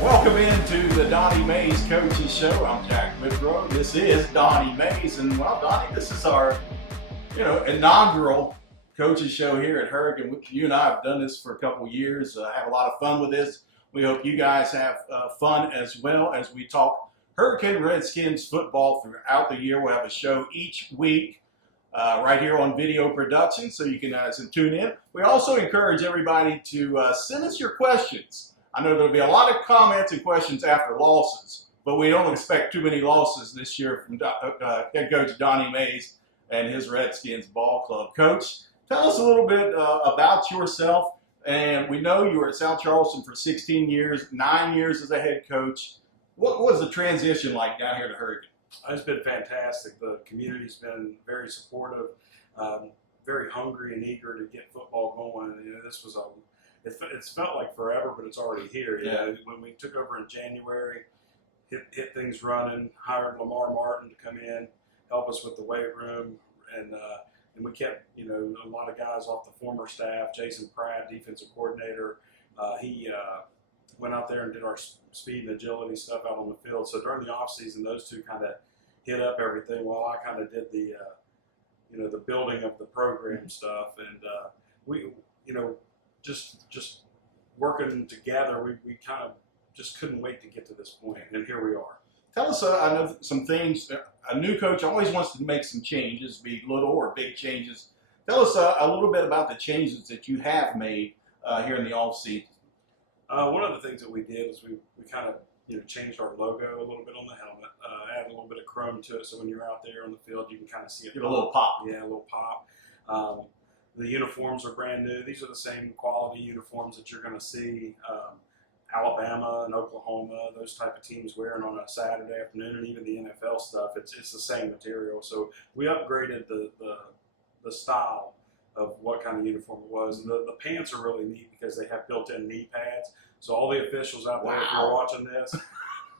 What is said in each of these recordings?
Welcome into the Donnie Mays Coaches Show. I'm Jack Withrow. This is Donnie Mays, and well, Donnie, this is our, inaugural coaches show here at Hurricane. You and I have done this for a couple years. Have a lot of fun with this. We hope you guys have fun as well as we talk Hurricane Redskins football throughout the year. We'll have a show each week right here on video production, so you can tune in. We also encourage everybody to send us your questions. I know there'll be a lot of comments and questions after losses, but we don't expect too many losses this year from head coach Donnie Mays and his Redskins ball club. Coach, tell us a little bit about yourself. And we know you were at South Charleston for 16 years, 9 years as a head coach. What was the transition like down here to Hurricane? It's been fantastic. The community's been very supportive, very hungry and eager to get football going. This was it's felt like forever, but it's already here. Yeah. When we took over in January, hit things running, hired Lamar Martin to come in, help us with the weight room, and we kept a lot of guys off the former staff. Jason Pratt, defensive coordinator, he went out there and did our speed and agility stuff out on the field. So during the off season, those two kind of hit up everything while I kind of did the the building of the program stuff, and we just working together, we kind of just couldn't wait to get to this point, and here we are. Tell us, I know some things. A new coach always wants to make some changes, be little or big changes. Tell us a little bit about the changes that you have made here in the off season. One of the things that we did is we kind of changed our logo a little bit on the helmet, added a little bit of chrome to it, so when you're out there on the field, you can kind of see it. Give a little pop. Yeah, a little pop. The uniforms are brand new. These are the same quality uniforms that you're going to see Alabama and Oklahoma, those type of teams wearing on a Saturday afternoon, and even the NFL stuff. It's the same material. So we upgraded the style of what kind of uniform it was. And the pants are really neat because they have built-in knee pads. So all the officials out there, if you're watching this,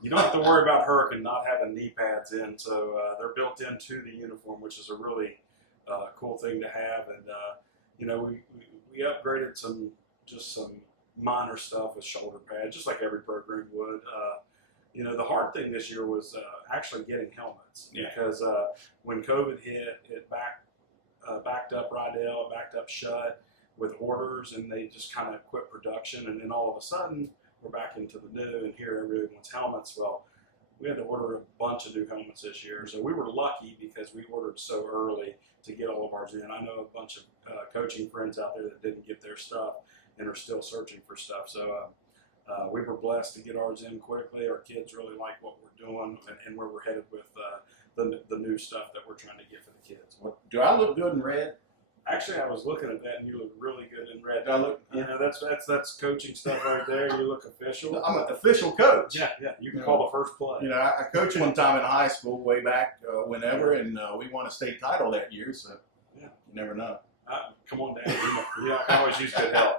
you don't have to worry about Hurricane not having knee pads in. So they're built into the uniform, which is a really cool thing to have. And we upgraded some minor stuff with shoulder pads, just like every program would. The hard thing this year was actually getting helmets, because when COVID hit, it backed up Rydell, it backed up Shut with orders, and they just kind of quit production. And then all of a sudden, we're back into the new, and here everyone wants helmets. Well, we had to order a bunch of new helmets this year, so we were lucky because we ordered so early to get all of ours in. I know a bunch of coaching friends out there that didn't get their stuff and are still searching for stuff. So we were blessed to get ours in quickly. Our kids really like what we're doing and where we're headed with the new stuff that we're trying to get for the kids. Do I look good in red? Actually, I was looking at that, and you look really good in red. Do I look? That's coaching stuff right there. You look official. I'm an official coach. Yeah. You can call the first play. I coached one time in high school way back whenever, and we won a state title that year. So you never know. Come on down. I can always use good help.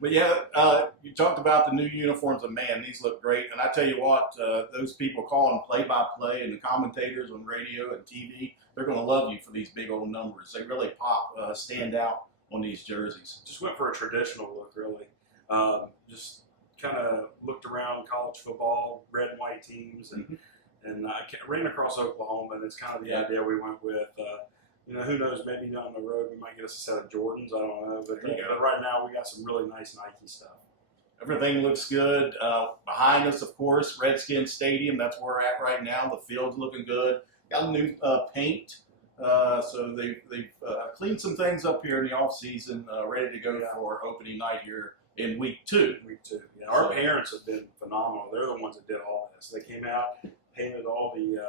But you talked about the new uniforms, and man, these look great. And I tell you what, those people calling play-by-play and the commentators on radio and TV, they're going to love you for these big old numbers. They really stand out on these jerseys. Just went for a traditional look, really. Just kind of looked around college football, red and white teams, and I ran across Oklahoma, and it's kind of the idea we went with. Who knows, maybe down the road we might get us a set of Jordans, I don't know. But right now we got some really nice Nike stuff. Everything looks good. Behind us, of course, Redskins Stadium, that's where we're at right now. The field's looking good. Got a new paint. So they've cleaned some things up here in the off-season, ready to go for opening night here in week 2. Yeah, our parents have been phenomenal. They're the ones that did all this. They came out, painted all the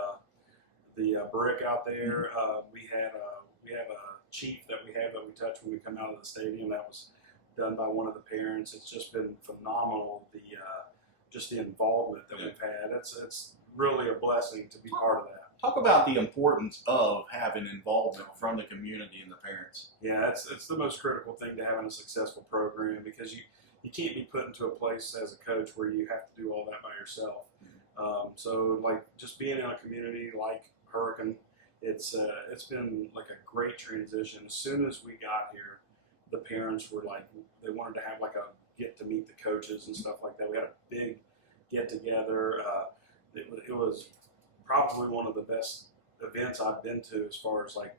brick out there. We have a chief that we touch when we come out of the stadium. That was done by one of the parents. It's just been phenomenal. The involvement that we've had. It's really a blessing to be part of that. Talk about the importance of having involvement from the community and the parents. Yeah, it's the most critical thing to having a successful program, because you can't be put into a place as a coach where you have to do all that by yourself. So like just being in a community like Hurricane, it's been like a great transition. As soon as we got here, the parents were like, they wanted to have like a get to meet the coaches and stuff like that. We had a big get together. It was probably one of the best events I've been to as far as like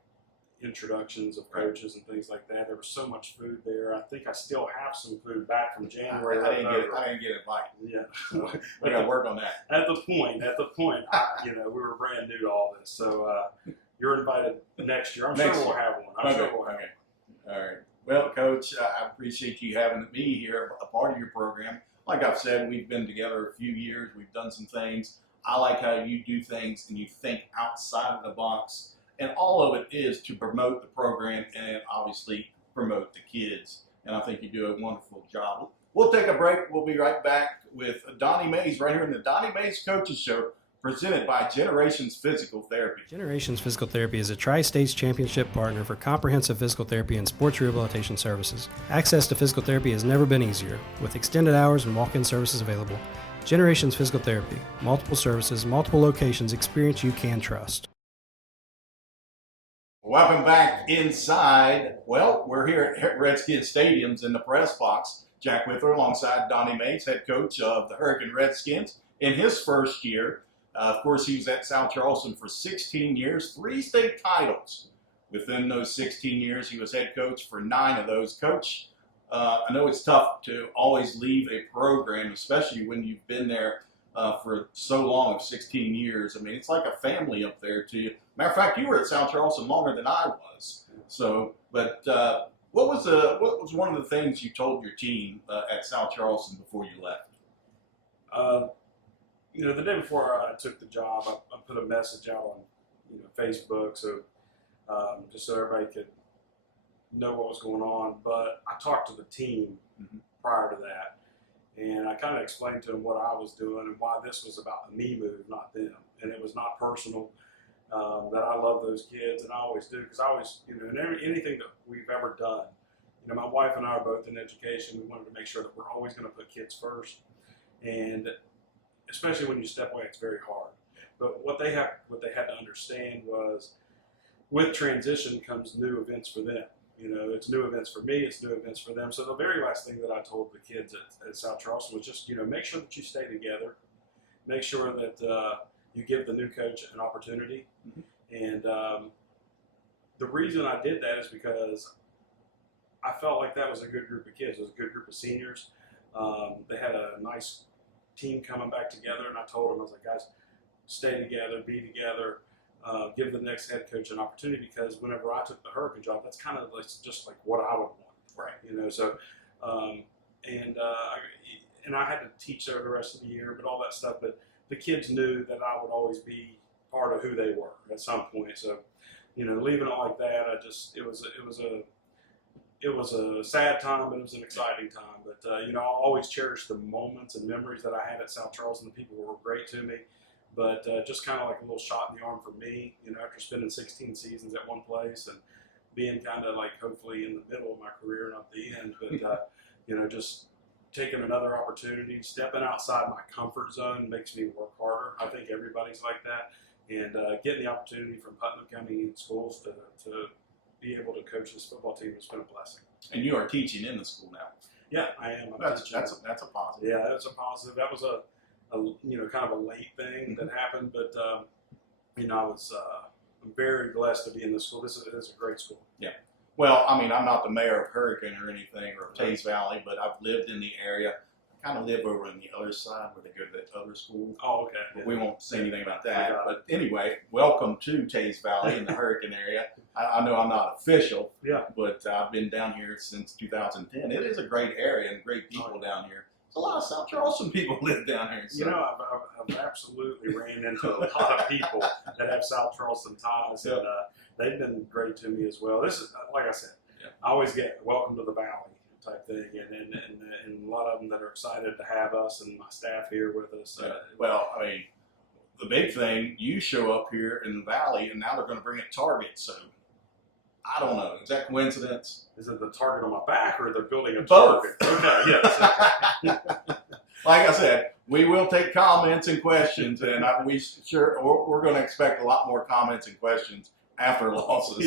introductions of coaches and things like that. There was so much food there. I think I still have some food back from January. I didn't get invited. Yeah, We got to work on that. At the point, we were brand new to all this. So you're invited next year. I'm sure we'll have one. Sure we'll have one. All right. Well, Coach, I appreciate you having me here, a part of your program. Like I've said, we've been together a few years. We've done some things. I like how you do things and you think outside of the box. And all of it is to promote the program and obviously promote the kids. And I think you do a wonderful job. We'll take a break. We'll be right back with Donnie Mays right here in the Donnie Mays Coaches Show, presented by Generations Physical Therapy. Generations Physical Therapy is a Tri-States Championship partner for comprehensive physical therapy and sports rehabilitation services. Access to physical therapy has never been easier, with extended hours and walk-in services available. Generations Physical Therapy. Multiple services, multiple locations, experience you can trust. Welcome back inside. Well, we're here at Redskins Stadiums in the press box. Jack Withrow alongside Donnie Mays, head coach of the Hurricane Redskins, in his first year. Of course, he was at South Charleston for 16 years, 3 state titles. Within those 16 years, he was head coach for 9 of those. Coach, I know it's tough to always leave a program, especially when you've been there for so long, of 16 years. I mean, it's like a family up there to you. Matter of fact, you were at South Charleston longer than I was. So, but what was one of the things you told your team at South Charleston before you left? The day before I took the job, I put a message out on Facebook, so just so everybody could know what was going on. But I talked to the team prior to that, and I kind of explained to them what I was doing and why this was about a me move, not them. And it was not personal. That I love those kids, and I always do, because I always, in anything that we've ever done, my wife and I are both in education. We wanted to make sure that we're always going to put kids first, and especially when you step away, it's very hard. But what they had to understand was, with transition comes new events for them. It's new events for me, it's new events for them. So the very last thing that I told the kids at South Charleston was just, make sure that you stay together, make sure that you give the new coach an opportunity. And the reason I did that is because I felt like that was a good group of kids. It was a good group of seniors. They had a nice team coming back together, and I told them, I was like, guys, stay together, be together, give the next head coach an opportunity, because whenever I took the Hurricane job, that's kind of just like what I would want. Right. So, and I had to teach there the rest of the year, but all that stuff. But the kids knew that I would always be part of who they were at some point. So, leaving it like that, it was a sad time, but it was an exciting time. But I'll always cherish the moments and memories that I had at South Charleston. The people were great to me, but just kind of like a little shot in the arm for me. After spending 16 seasons at one place and being kind of like hopefully in the middle of my career, not the end, but just taking another opportunity, stepping outside my comfort zone makes me work harder. I think everybody's like that, and getting the opportunity from Putnam County Schools to be able to coach this football team has been a blessing. And you are teaching in the school now. Yeah, I am. That's a positive. Yeah, that's a positive. That was a kind of a late thing that happened, but I'm very blessed to be in this school. This is a great school. Yeah. Well, I'm not the mayor of Hurricane or anything, or of Tays Valley, but I've lived in the area. I kind of live over on the other side where they go to that other school. Oh, okay. But we won't say anything about that. But anyway, welcome to Tays Valley in the Hurricane area. I know I'm not official, but I've been down here since 2010. It is a great area and great people down here. There's a lot of South Charleston people live down here. So. I've absolutely ran into a lot of people that have South Charleston ties, and they've been great to me as well. This is, like I said, I always get welcome to the Valley type thing, and a lot of them that are excited to have us and my staff here with us. The big thing, you show up here in the Valley, and now they're going to bring it Target, so I don't know. Is that coincidence? Is it the Target on my back, or they're building a Both. Target? Okay, yes. Like I said, we will take comments and questions, and we're going to expect a lot more comments and questions after losses.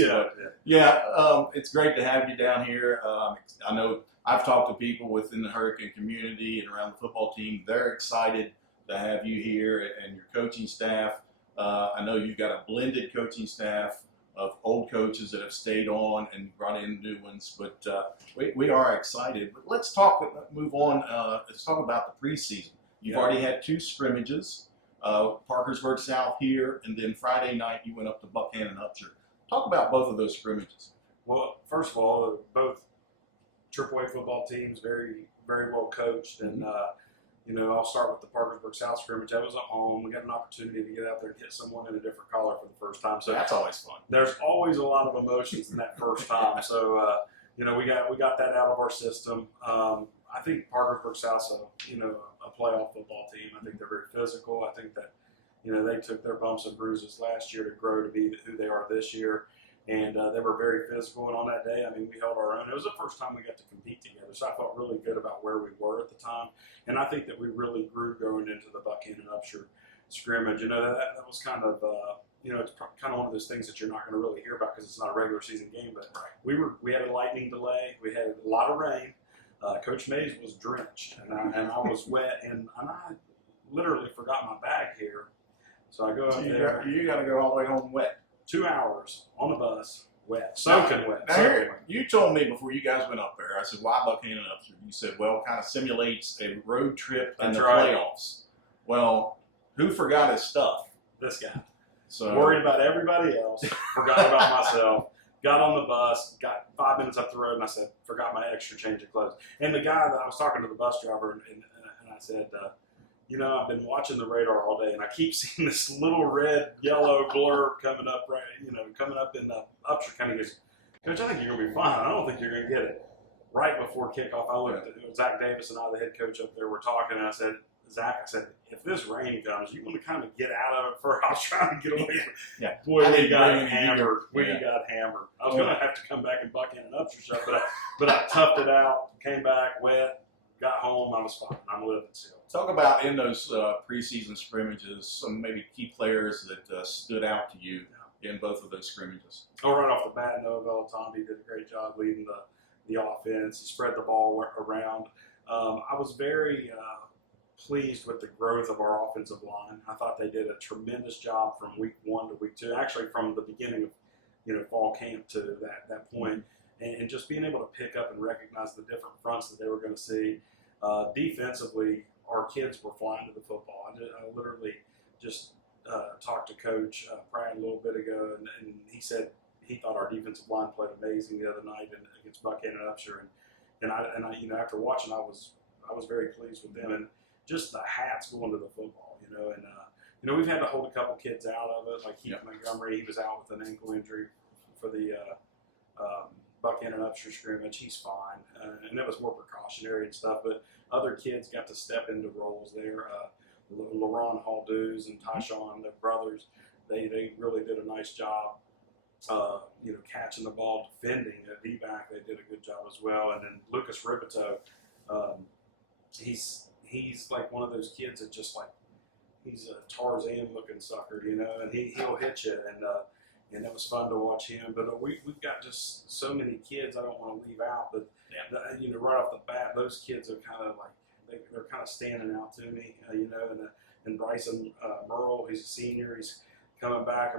It's great to have you down here. I know I've talked to people within the Hurricane community and around the football team. They're excited to have you here and your coaching staff. I know you've got a blended coaching staff of old coaches that have stayed on and brought in new ones, but we are excited. But let's move on. Let's talk about the preseason. You've already had 2 scrimmages, Parkersburg South here, and then Friday night you went up to Buckhannon Upshur. Talk about both of those scrimmages. Well, first of all, both AAA football teams very, very well coached, and I'll start with the Parkersburg South scrimmage. That was at home. We got an opportunity to get out there and hit someone in a different color for the first time. So that's always fun. There's always a lot of emotions in that first time. So we got that out of our system. I think Parkersburg South's a playoff football team. I think they're very physical. I think that they took their bumps and bruises last year to grow to be who they are this year. And they were very physical, and on that day, we held our own. It was the first time we got to compete together, so I felt really good about where we were at the time. And I think that we really grew going into the Buckhannon Upshur scrimmage. That was kind of, it's kind of one of those things that you're not going to really hear about because it's not a regular season game. But we had a lightning delay. We had a lot of rain. Coach Mays was drenched, and I was wet, and I literally forgot my bag here. So I go up there. You got to go all the way home wet. 2 hours on the bus, wet, soaking wet. You told me before you guys went up there, I said, why Buckhannon Upshur? You said, well, it kind of simulates a road trip in the playoffs. Well, who forgot his stuff? This guy. So worried about everybody else, forgot about myself, got on the bus, got 5 minutes up the road, and I said, forgot my extra change of clothes. And the guy that I was talking to, the bus driver, and I said, I've been watching the radar all day, and I keep seeing this little red, yellow blur coming up in the Upshur. Kind of goes, Coach, I think you're going to be fine. I don't think you're going to get it. Right before kickoff, I looked at Zach Davis and I, the head coach up there, were talking, and I said, Zach, if this rain comes, you want to kind of get out of it first. I was trying to get away from it. Boy, we got hammered. I was going to have to come back and Buckhannon Upshur stuff, but I toughed it out, came back wet, got home, I was fine. I'm living still. Talk about in those preseason scrimmages, some maybe key players that stood out to you in both of those scrimmages. Oh, right off the bat, Noah Velatombi did a great job leading the offense. He spread the ball around. I was very pleased with the growth of our offensive line. I thought they did a tremendous job from week 1 to week 2, actually from the beginning of fall camp to that point, and just being able to pick up and recognize the different fronts that they were going to see. Defensively, our kids were flying to the football. I literally just talked to Coach Pratt a little bit ago, and he said he thought our defensive line played amazing the other night against Buckhannon Upshur, and I after watching, I was very pleased with them, and just the hats going to the football, and we've had to hold a couple kids out of it, like Heath Montgomery. He was out with an ankle injury for the Buckhannon Upshur scrimmage. He's fine, and it was more precautionary and stuff, but other kids got to step into roles there. LaRon Haldews and Tyshawn, their brothers, they really did a nice job, catching the ball, defending at D-back. They did a good job as well. And then Lucas Ribito, he's like one of those kids that just like, he's a Tarzan-looking sucker, and he'll hit you. And it was fun to watch him. But we've got just so many kids I don't want to leave out. But right off the bat, those kids are kind of like they're kind of standing out to me. And Bryson Merle, he's a senior. He's coming back.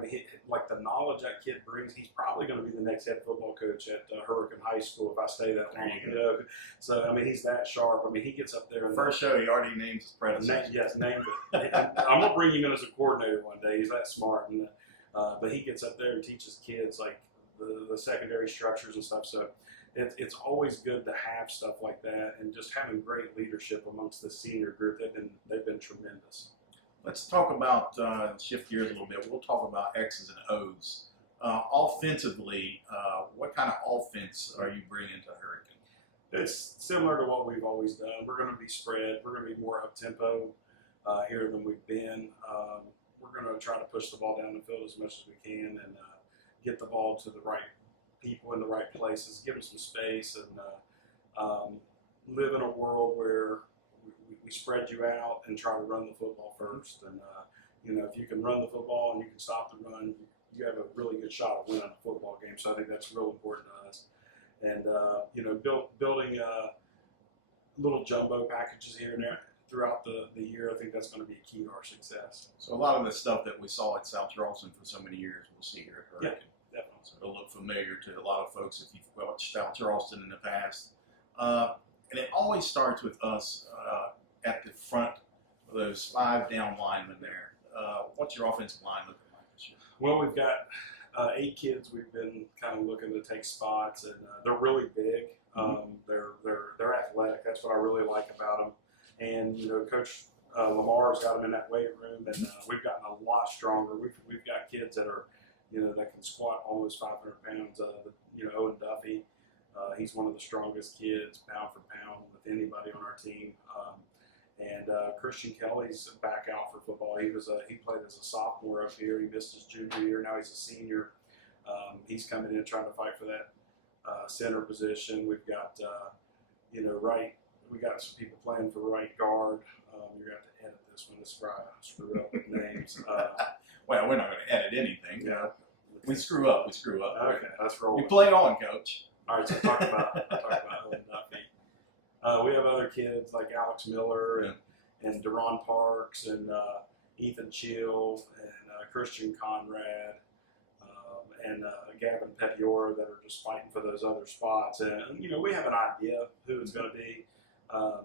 Like the knowledge that kid brings, he's probably going to be the next head football coach at Hurricane High School if I stay that long. So he's that sharp. He gets up there. First show, he already names his predecessor. Named it. I'm gonna bring him in as a coordinator one day. He's that smart. And but he gets up there and teaches kids like the secondary structures and stuff. So it's always good to have stuff like that, and just having great leadership amongst the senior group. They've been tremendous. Let's talk about shift gears a little bit. We'll talk about X's and O's. Offensively, what kind of offense are you bringing to Hurricane? It's similar to what we've always done. We're going to be spread. We're going to be more up tempo here than we've been. We're going to try to push the ball down the field as much as we can and get the ball to the right people in the right places, give them some space, and live in a world where we spread you out and try to run the football first. And, if you can run the football and you can stop the run, you have a really good shot of winning a football game. So I think that's real important to us. And, building little jumbo packages here and there throughout the year, I think that's going to be a key to our success. So a lot of the stuff that we saw at South Charleston for so many years, we'll see here at Hurricane. Yeah, definitely. So it'll look familiar to a lot of folks if you've watched South Charleston in the past. And it always starts with us at the front of those 5 down linemen there. What's your offensive line looking like this year? Well, we've got 8 kids we've been kind of looking to take spots, and they're really big. They're athletic. That's what I really like about them. And Coach Lamar's got them in that weight room, and we've gotten a lot stronger. We've got kids that are that can squat almost 500 pounds. Owen Duffy, he's one of the strongest kids pound for pound with anybody on our team. And Christian Kelly's back out for football. He played as a sophomore up here. He missed his junior year. Now he's a senior. He's coming in trying to fight for that center position. We've got right. We got some people playing for right guard. You're going to have to edit this one. This I screwed up with names. Well, we're not going to edit anything. Yeah. We screw up. Okay, let's roll. You play on, Coach. All right, so talk about Owen Duffy. We have other kids like Alex Miller and Deron Parks and Ethan Chill and Christian Conrad and Gavin Petiora that are just fighting for those other spots. And we have an idea who it's going to be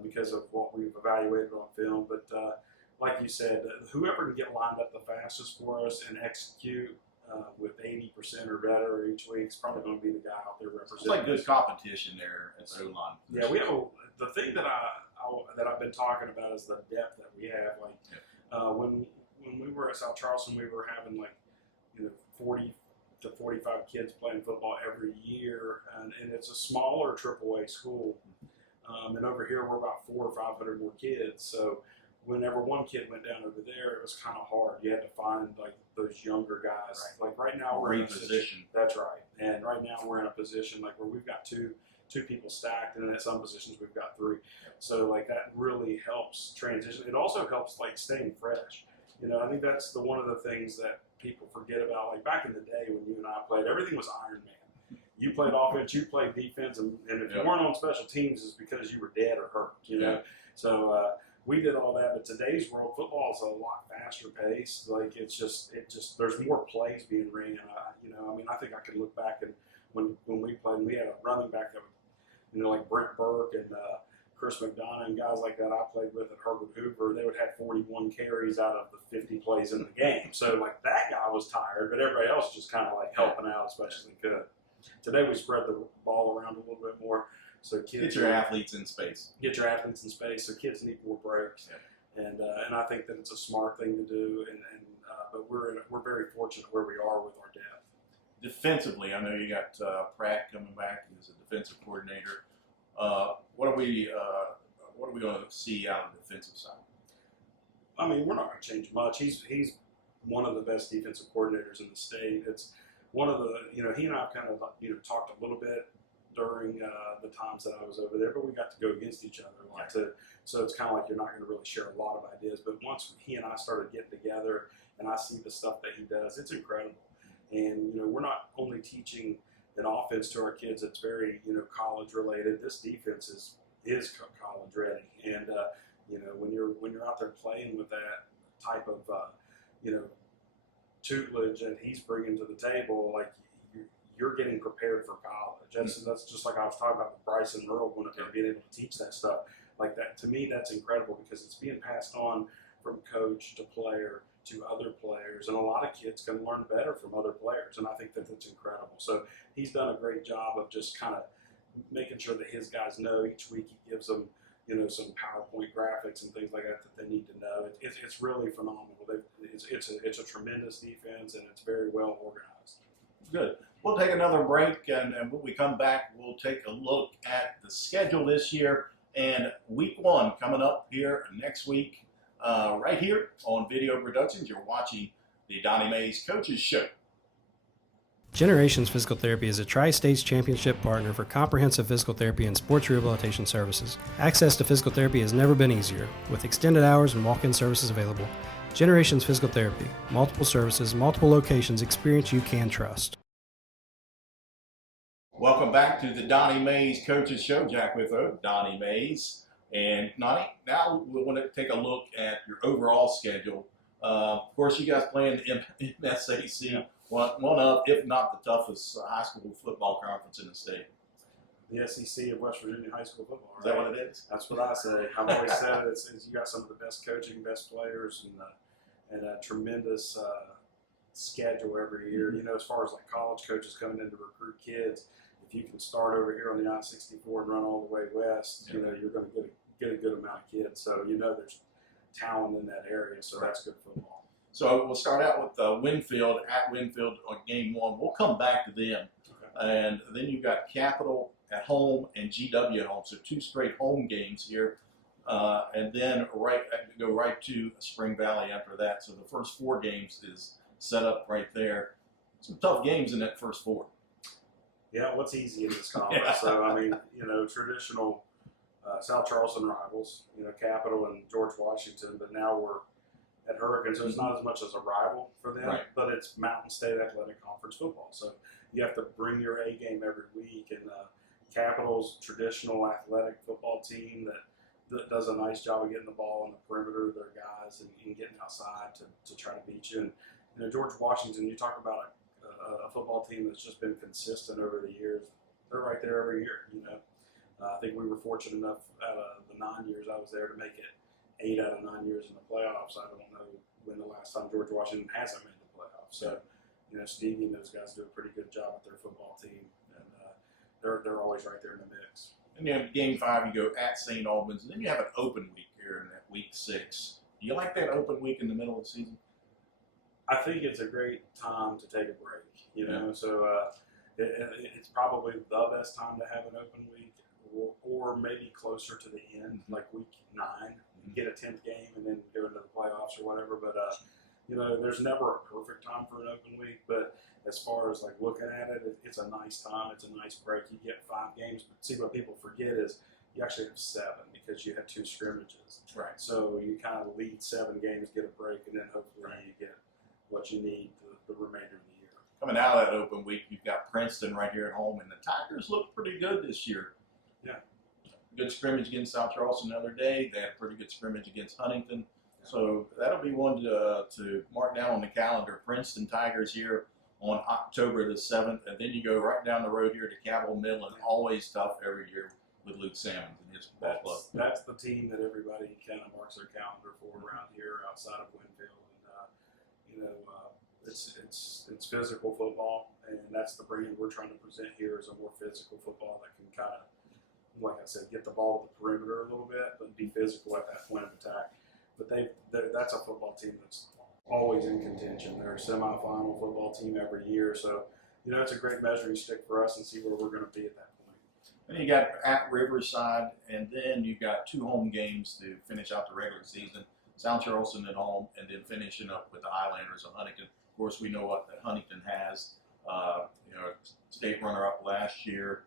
because of what we've evaluated on film. But like you said, whoever can get lined up the fastest for us and execute with 80% or better each week is probably going to be the guy out there representing. It's like good competition there at the O-line. Yeah, we have the thing that I've been talking about is the depth that we have. Like when we were at South Charleston, we were having 40 to 45 kids playing football every year, and it's a smaller AAA school. And over here we're about 400 or 500 more kids. So whenever one kid went down over there, it was kind of hard. You had to find those younger guys. Right. Like right now we're in a position. That's right. And right now we're in a position where we've got two people stacked, and at some positions we've got 3. So that really helps transition. It also helps staying fresh. I think that's one of the things that people forget about. Like back in the day when you and I played, everything was Iron Man. You played offense, you played defense, and if you weren't on special teams, it's because you were dead or hurt. Yeah. So we did all that. But today's world, football is a lot faster paced. It's just there's more plays being ran. I think I can look back and when we played, we had a running back that would, like Brent Burke and Chris McDonough and guys like that I played with at Herbert Hoover, they would have 41 carries out of the 50 plays in the game. So that guy was tired, but everybody else just kind of helping out as much as they could. Today we spread the ball around a little bit more, so kids get your athletes in space. So kids need more breaks, and I think that it's a smart thing to do. But we're very fortunate where we are with our depth. Defensively, I know you got Pratt coming back as a defensive coordinator. What are we going to see out of the defensive side? I mean, we're not going to change much. He's one of the best defensive coordinators in the state. It's one of the he and I kind of talked a little bit during the times that I was over there, but we got to go against each other so it's kind of you're not going to really share a lot of ideas. But once he and I started getting together and I see the stuff that he does, it's incredible. And we're not only teaching an offense to our kids that's very college related. This defense is college ready, and when you're out there playing with that type of tutelage that he's bringing to the table, you're getting prepared for college. That's just like I was talking about with Bryce and Earl being able to teach that stuff like that. To me, that's incredible because it's being passed on from coach to player to other players, and a lot of kids can learn better from other players, and I think that that's incredible. So he's done a great job of just kind of making sure that his guys know. Each week he gives them some PowerPoint graphics and things like that they need to know. It's really phenomenal. It's a tremendous defense, and it's very well organized. Good. We'll take another break, and when we come back, we'll take a look at the schedule this year and week 1 coming up here next week. Right here on Video Productions, you're watching the Donnie Mays Coaches Show. Generations Physical Therapy is a Tri-States Championship partner for comprehensive physical therapy and sports rehabilitation services. Access to physical therapy has never been easier, with extended hours and walk-in services available. Generations Physical Therapy. Multiple services, multiple locations, experience you can trust. Welcome back to the Donnie Mays Coaches Show. Jack Withrow, Donnie Mays. And Nani, now we want to take a look at your overall schedule. Of course, you guys play in the MSAC, one of, if not the toughest high school football conference in the state. The SEC of West Virginia high school football. Right? Is that what it is? That's what I say. I've always said it. It's you got some of the best coaching, best players, and a tremendous schedule every year. You know, as far as like college coaches coming in to recruit kids, if you can start over here on the I-64 and run all the way west, you know, you're going to get a good amount of kids. So you know there's talent in that area, so that's good football. So we'll start out with Winfield, at Winfield on game 1. We'll come back to them. Okay. And then you've got Capital at home and GW at home. So 2 straight home games here. And then go right to Spring Valley after that. So the first 4 games is set up right there. Some tough games in that first 4. Yeah, what's easy in this conference? So, I mean, you know, traditional South Charleston rivals, you know, Capital and George Washington, but now we're at Hurricane, so it's not as much as a rival for them, but it's Mountain State Athletic Conference football. So you have to bring your A game every week, and Capital's traditional athletic football team that does a nice job of getting the ball on the perimeter of their guys and getting outside to try to beat you. And you know, George Washington, you talk about a football team that's just been consistent over the years. They're right there every year, you know. I think we were fortunate enough out of the 9 years I was there to make it 8 out of 9 years in the playoffs. I don't know when the last time George Washington hasn't made the playoffs. So, you know, Stevie and those guys do a pretty good job with their football team, and they're always right there in the mix. And then game 5, you go at St. Albans, and then you have an open week here in that week 6. Do you like that open week in the middle of the season? I think it's a great time to take a break, you know. So it's probably the best time to have an open week, or maybe closer to the end, like week 9, get a 10th game and then go into the playoffs or whatever. But you know, there's never a perfect time for an open week. But as far as like looking at it, it's a nice time. It's a nice break. You get 5 games, but see what people forget is you actually have 7 because you have 2 scrimmages. Right. So you kind of lead 7 games, get a break, and then hopefully you get what you need the remainder of the year. Coming out of that open week, you've got Princeton right here at home, and the Tigers look pretty good this year. Yeah. Good scrimmage against South Charleston the other day. They had a pretty good scrimmage against Huntington. So that'll be one to mark down on the calendar. Princeton Tigers here on October the 7th, and then you go right down the road here to Cabell Midland. Always tough every year with Luke Sammons and his ball club. That's the team that everybody kind of marks their calendar for around here outside of Winfield. You know, it's physical football, and that's the brand we're trying to present here is a more physical football that can kind of, like I said, get the ball to the perimeter a little bit, but be physical at that point of attack. But that's a football team that's always in contention. They're a semifinal football team every year, so you know it's a great measuring stick for us and see where we're going to be at that point. And you got at Riverside, and then you got 2 home games to finish out the regular season. South Charleston at home, and then finishing up with the Highlanders of Huntington. Of course, we know what Huntington has. You know, state runner-up last year.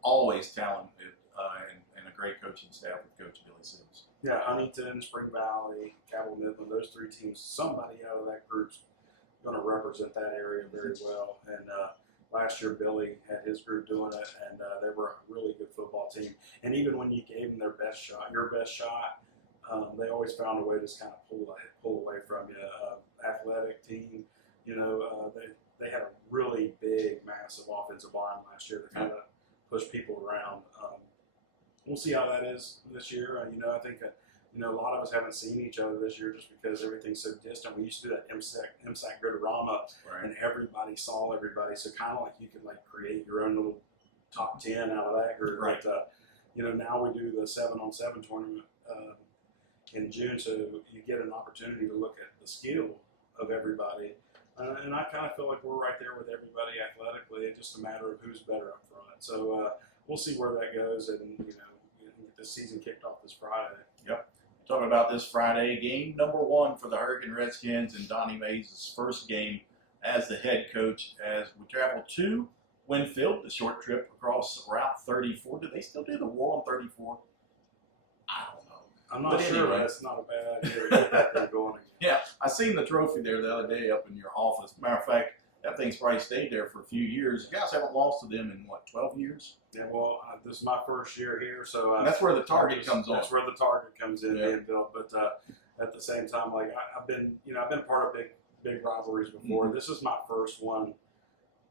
Always talented and a great coaching staff with Coach Billy Sims. Yeah, Huntington, Spring Valley, Cabell Midland, those 3 teams. Somebody out of that group's going to represent that area very well. And last year, Billy had his group doing it, and they were a really good football team. And even when you gave them their best shot, your best shot. They always found a way to just kind of pull away from you. Athletic team, you know, they had a really big, massive offensive line last year that kind of pushed people around. We'll see how that is this year. You know, I think you know, a lot of us haven't seen each other this year just because everything's so distant. We used to do that MSAC Grid-A-Rama, and everybody saw everybody. So kind of like you can like create your own little top 10 out of that group. Right. But, you know, now we do the 7-on-7 tournament in June, so you get an opportunity to look at the skill of everybody. And I kind of feel like we're right there with everybody athletically. It's just a matter of who's better up front. So we'll see where that goes, and you know, get this season kicked off this Friday. Yep. Talking about this Friday, game number 1 for the Hurricane Redskins and Donnie Mays' first game as the head coach as we travel to Winfield, the short trip across Route 34. Do they still do the War on 34? I don't know. I'm not sure. Anyway, that's not a bad idea to get that thing going again. Yeah, I seen the trophy there the other day up in your office. Matter of fact, that thing's probably stayed there for a few years. You guys haven't lost to them in what, 12 years? Yeah, well, this is my first year here, so and that's where the target comes on. That's where the target comes in, yeah. being built. But at the same time, like I've been part of big rivalries before. Mm-hmm. This is my first one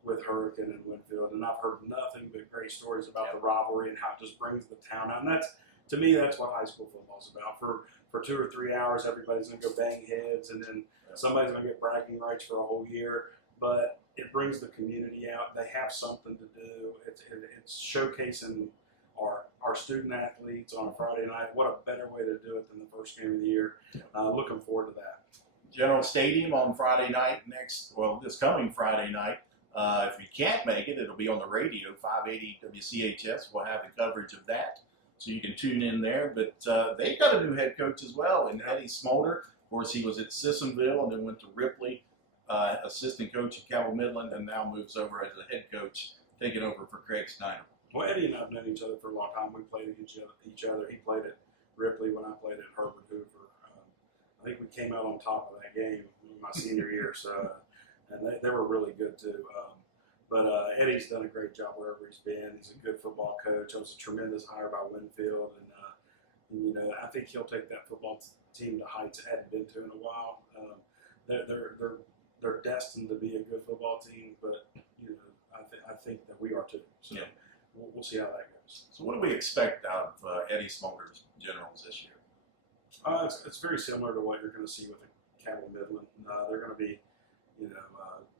with Hurricane and Winfield, and I've heard nothing but great stories about the rivalry and how it just brings the town out. And that's, to me, that's what high school football is about. For 2 or 3 hours, everybody's going to go bang heads, and then somebody's going to get bragging rights for a whole year. But it brings the community out. They have something to do. It's showcasing our student athletes on a Friday night. What a better way to do it than the first game of the year. Looking forward to that. General Stadium on Friday night this coming Friday night. If you can't make it, it'll be on the radio, 580 WCHS. We'll have the coverage of that, so you can tune in there. But they've got a new head coach as well, and Eddie Smolder. Of course, he was at Sissonville and then went to Ripley, assistant coach at Cabell Midland, and now moves over as a head coach, taking over for Craig Snyder. Well, Eddie and I have known each other for a long time. We played against each other. He played at Ripley when I played at Herbert Hoover. I think we came out on top of that game my senior year, so and they were really good too. But Eddie's done a great job wherever he's been. He's a good football coach. It was a tremendous hire by Winfield, and I think he'll take that football team to heights it hadn't been to in a while. They're destined to be a good football team, but I think that we are too. So we'll see how that goes. So what do we expect out of Eddie Smolder's Generals this year? It's very similar to what you're going to see with the Cabell Midland. They're going to be,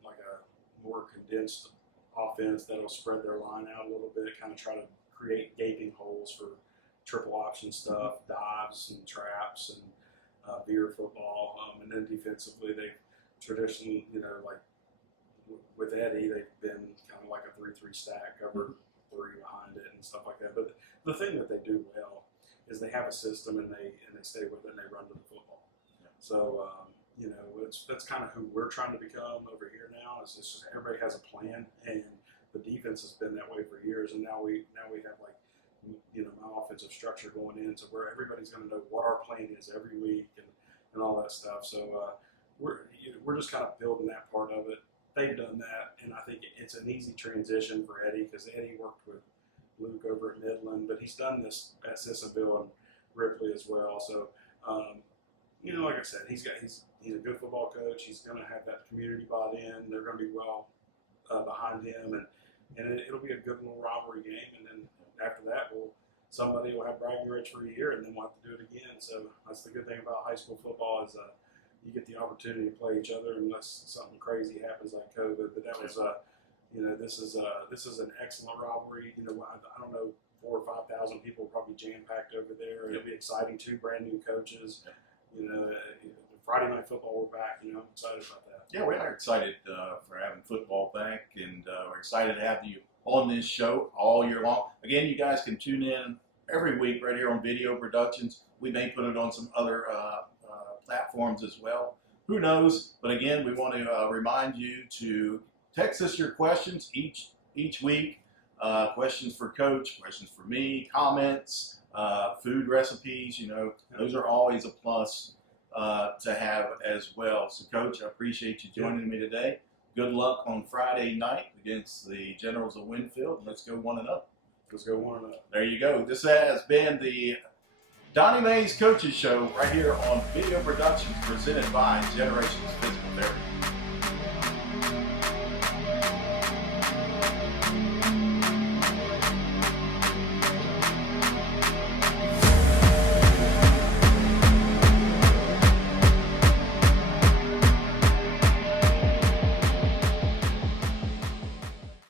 like a more condensed offense that'll spread their line out a little bit, kind of try to create gaping holes for triple option stuff, dives and traps and veer football. And then defensively, they traditionally, like with Eddie, they've been kind of like a 3-3 stack, cover 3 behind it and stuff like that. But the thing that they do well is they have a system and they stay with it and they run to the football. So that's kind of who we're trying to become over here now. It's just everybody has a plan, and the defense has been that way for years. And now we have like my offensive structure going in, so where everybody's going to know what our plan is every week and all that stuff. So we're just kind of building that part of it. They've done that, and I think it's an easy transition for Eddie because Eddie worked with Luke over at Midland, but he's done this at Sissonville and Ripley as well. So, like I said, he's a good football coach. He's going to have that community bought in. They're going to be well behind him, and it'll be a good little rivalry game. And then after that, somebody will have bragging rights for a year, and then we'll have to do it again. So that's the good thing about high school football is you get the opportunity to play each other unless something crazy happens like COVID. But that was this is an excellent rivalry. I don't know, 4,000 or 5,000 people probably jam packed over there. It'll be exciting. 2 brand new coaches. Friday night football, we're back. I'm excited about that. Yeah, we are excited for having football back, and we're excited to have you on this show all year long. Again, you guys can tune in every week right here on Video Productions. We may put it on some other platforms as well. Who knows? But again, we want to remind you to text us your questions each week. Questions for Coach, questions for me, comments, food recipes. Those are always a plus to have as well. So, Coach, I appreciate you joining me today. Good luck on Friday night against the Generals of Winfield. Let's go 1-0. Let's go 1-0. There you go. This has been the Donnie Mays Coaches Show right here on Video Productions, presented by Generations Physical Therapy.